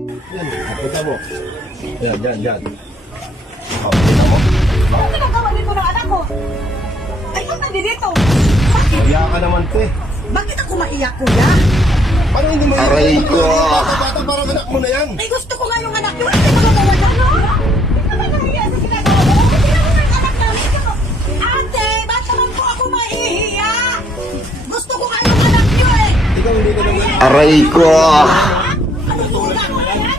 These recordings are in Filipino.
Yan, nakita mo. Yan. Oh, kita mo? Ano ginagawa dito ng anak ko? Ay, ba't nandito? Maya ka naman, te. Bakit ako maiyak, kuya? Paano hindi mo Aray ko! Bata, parang anak mo na yan. Ay, gusto ko nga yung anak nyo. Hindi mo nagawa yan, no? Hindi ka ba nahiya sa ginagawa mo? Hindi mo yung anak namin. Ate, ba't naman po ako mahihiya? Gusto ko nga yung anak nyo, eh. Ikaw hindi ka naman. Aray ko! Anong lula?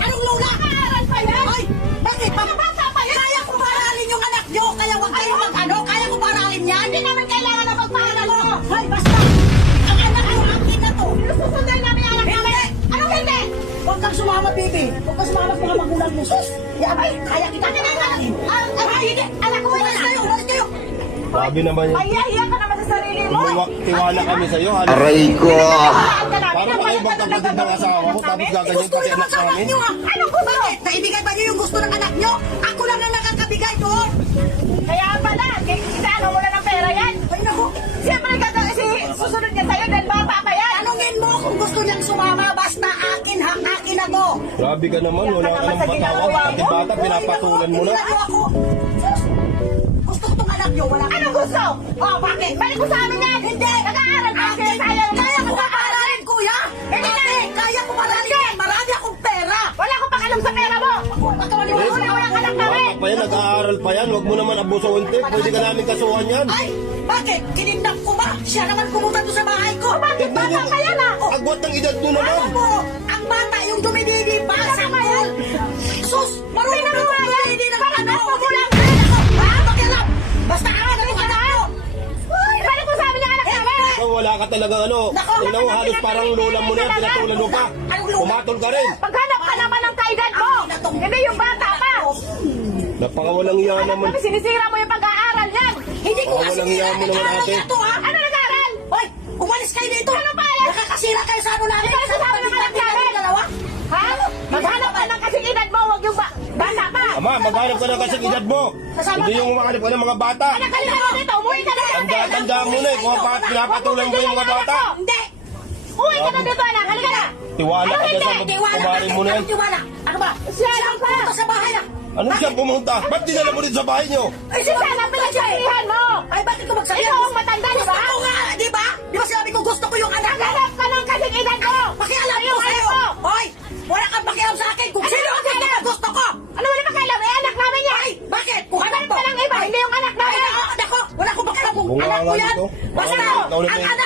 Anong lula? Kaaral pa yan? Ay, bakit? Pamabata pa yan? Kaya ko paralin yung anak nyo. Kaya huwag kayo mag-ano. Kaya ko paralin yan. Hindi naman kailangan na magpaaral mo. Ay, basta. Ang anak ko, akin na to. Sinususundan namin yung anak namin. Anong hindi? Huwag kang sumama, baby. Huwag kang sumama sa mga magulang mo. Sus! Yabay, kaya kita. Ay, hindi. Anak ko, umalis kayo. Umalis kayo. Sabi naman yan. Ay, hiya ka naman sa sarili mo. Tiwala kami sa'yo. Aray ko! Para ba kayo magkapatid ng asawa ko tapos gaganyan Gusto pati nyo anak sa anak namin? nyo, ha? Anong gusto? Naibigay ba nyo yung gusto ng anak nyo? Ako lang na nakakabigay doon. Kaya pala, ano mo na ng pera yan? Ay, naku. Siyempre susunod niya sa'yo dahil bata pa yan. Tanungin mo kung gusto niyang sumama. Basta akin ha, akin na to. Grabe ka naman. Wala ka ng patawad. Pati bata, pinapatulan mo na. Ginagawa ko. Sus, gusto ko tong anak nyo. Wala. Anong gusto? Oh, bakit? Balik ko sa amin yan. Hindi. Nag-aaral ka. Kaya ko paparalin, kuya. Hindi. Kaya ko paralin. Marami akong pera. Wala akong pakialam sa pera mo. Wala ko yung anak namin. Bata pa yan, nag-aaral pa yan. Huwag mo naman abusuhin, te. Pwede ka namin kasuhan yan. Ay, bakit? Kinidnap ko ba? Siya naman pumunta doon sa bahay ko. Bakit bata pa yan ah? Agwat ng edad mo naman. Ano mo? Ang bata yung dumididi pa sa pool. Sus, marunong na ako dumididi ng ano. Magulang ka rin ako. Ha? Pakialam. Basta akin na yung anak ko. Uy, balik ko sa amin yung anak namin. Ikaw wala ka talagang ano. Ikaw halos parang lola mo na yan. Pinatulan mo pa. Pumatol ka rin. Paghanap ka naman ng kaedad mo. Hindi yung bata pa. Napakawalang iya naman. Bakit sinisira mo yung pag-aaral yan? Hindi ko kasi Walang iya mo naman, ate. Ano nag-aaral? Hoy, umalis kayo dito. Ano pa yan? Nakakasira kayo sa ano namin. Ikaw sa sabi ng anak namin. Dalawa? Ha? Maghanap ka ng kasing edad mo, huwag yung bata pa. Ama, maghanap ka na kasi ng edad mo. Hindi yung umakanip ka ng mga bata. Anak ka na dito, umuwi ka na dito. Tanda mo na eh. Kung pinapatulan mo yung mga bata. Hindi. Umuwi ka na dito, anak. Halika na. Tiwala ka na sa Tiwala. kumari mo na yan. Tiwala. Ano ba? Siya ang pumunta sa bahay na. Anong siya pumunta? Ba't dinala mo rin sa bahay niyo? Ay, sana pinagsabihan mo! Ay, bakit ko magsabihan? Ikaw ang matanda, di ba? Gusto ko nga, di ba? Di ba sinabi ko gusto ko yung anak? Naghanap ka ng kasing edad mo! Pakialam ko sa'yo! Hoy! Wala kang pakialam sa akin kung sino ang anak na gusto ko! Ano wala pakialam? Eh, anak namin yan! Ay, bakit? Kung hanap ka ng iba, hindi yung anak namin! Ay, anak ko! Wala akong pakialam kung anak ko yan! Basta, ang anak